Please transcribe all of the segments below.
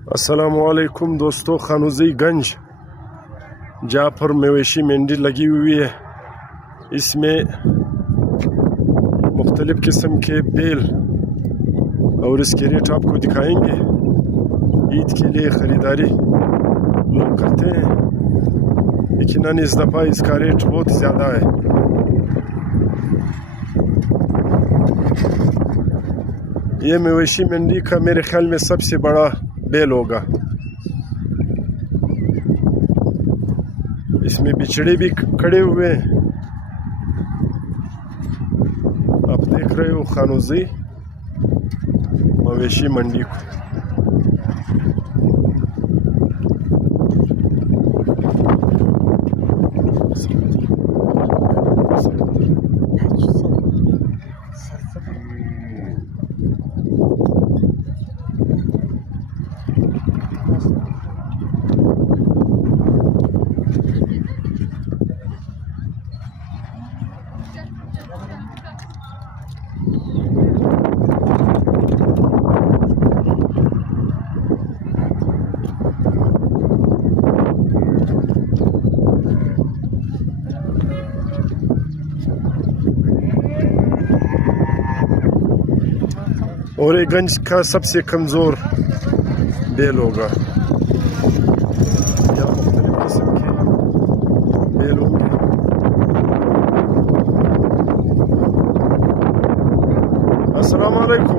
अस्सलामुअलैकुम दोस्तों, खानुजी गंज जहाँ पर मवेशी मंडी लगी हुई है, इसमें मुख्तलिफ़ किस्म के बेल और इसके रेट आपको दिखाएंगे। ईद के लिए ख़रीदारी लोग करते हैं, लेकिन इस दफ़ा इसका रेट बहुत ज़्यादा है। ये मवेशी मंडी का मेरे ख्याल में सबसे बड़ा बेल होगा। इसमें बिचड़े भी खड़े हुए हैं। आप देख रहे हो खानुजी मवेशी मंडी को। और ये गंज का सबसे कमज़ोर बेल होगा। यहाँ मुख्तलिफ किस्म के बेल होंगे। अस्सलामुअलैकुम।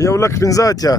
1,50,000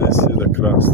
Desi de krast.